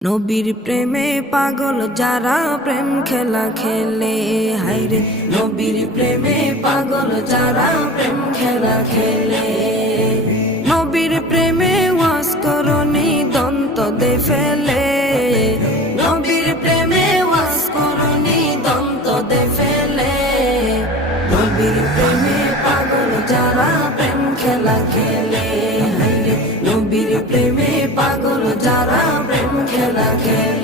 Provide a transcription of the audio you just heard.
নবীর প্রেমে পাগল যারা প্রেম খেলা খেলে, হায়রে নবীর প্রেমে পাগল যারা প্রেম খেলা খেলে। নবীর প্রেমে ওয়াজ করনি দন্ত দে ফেলে, নবীর প্রেমে ওয়াজ করনি দন্ত দে ফেলে। নবীর প্রেমে পাগল যারা প্রেম খেলা খেলে, হায়রে নবীর প্রেমে পাগল যারা প্রেম খেলা খেলে।